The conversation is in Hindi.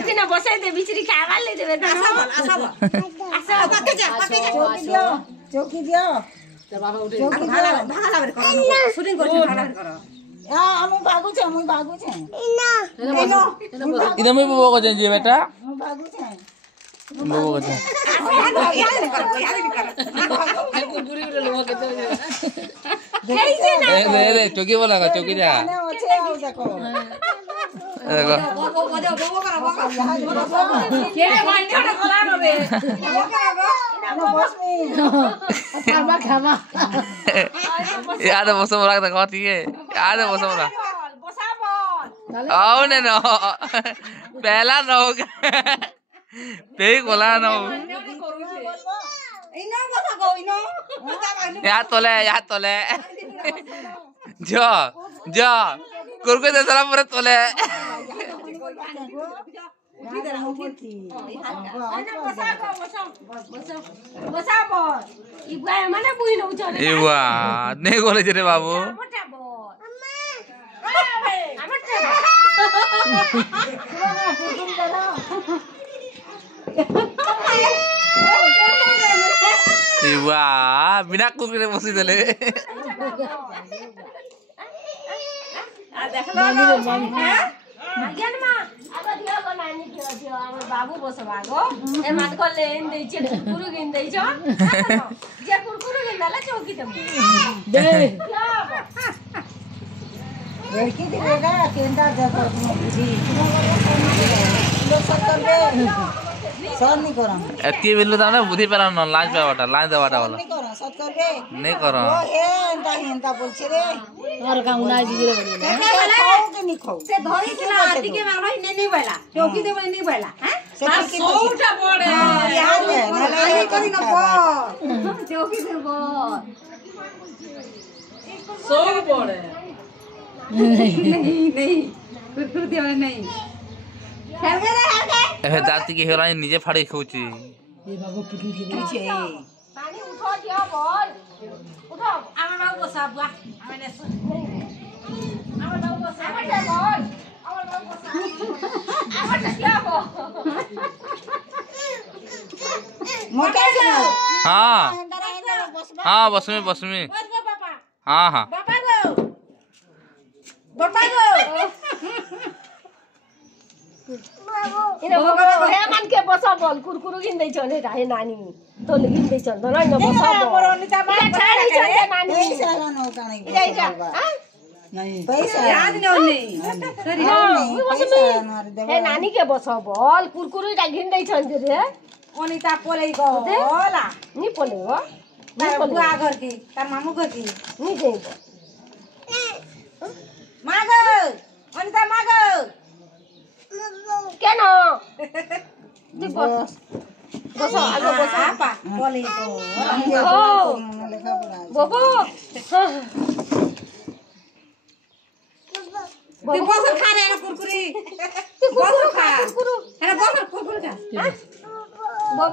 चौकी ना बसाई दे बिचरी खावा ले देबे त आसा पाके जा चौकी दियो बाबा उठे भागा लाबर कर शूटिंग कर भागा कर हम भागू छे इधर में बोबो को जे बेटा हम भागू छे बोबो को जे बुरी बुरी लोग के दे चौकी बोला का चौकी जा देखो के माइने ना खलानो रे खामा खामा याद बसो बोला त कथि है याद बसो बोला बसा बोल आओ ने न पहला न होगा पे बोला न इनो बसा गो इनो या तोले जो कुरकुरे दे साला पूरा तोले बसा बोल इबा माने बुई न उचले इवा ने गोले रे बाबू मोटा बोल अम्मा इवा बिना कुरकुरे बसी देले आ देखलो ज्ञान मा अब दियो को नानी दियो हमर बाबू बसबागो ए मात को लेन दै छ कुरकुरु गिन दै छ जे कुरकुरु गिन ला चौकी त दे लड़की देगा केंदा देखो बुद्धि लोग सब करबे सब नहीं करम एती बिल्लू त ना बुद्धि पेला न लाज पेवाटा लाज देवाटा वाला नहीं करम सब करबे नहीं करो ओ एंता बोलछे रे और काम ना जी रे बने खाओ के नहीं खाओ से धरी के आरती के मांगलो नहीं बैला चौकी दे नहीं बैला हैं से सोटा पड़े याद है नहीं करी न बोल चौकी दे बोल सो पड़े नहीं कुरकुर दियो नहीं खेलगे रे खेलगे ए दाती की हेला निजे फाड़ी खौची ये बाबू पुटली के पीछे पानी उठो दियो बोल उठो आमा बाबू बसा बुआ आमा ने आमा बाबू बसा आमा दे बोल आमा बाबू बसा आमा दे दियो बोल मोटा से हां बसबा हां बस में बस पापा हां हां पापा गो इने बगल हे मान के बसा बोल कुरकुरु गिन दै छ ने राहे नानी तो गिन दै छ न न बसा बोल छाड़ी छ नानी पैसा न होता नहीं नहीं पैसा याद नहीं सरी हे नानी के बसा बोल कुरकुरु टा गिन दै छ रे अनिता पोलै गो होला नि पोले हो तार बुआ घर की तार मामू घर की नि गई माग अनिता माग केन नि बस बस आगो बस आपा पोलै गो ओ बोबो ते बसर खा रे कुरकुरी कुरकुरु खा कुरकुरु है बसर कुरकुरी खा बोबो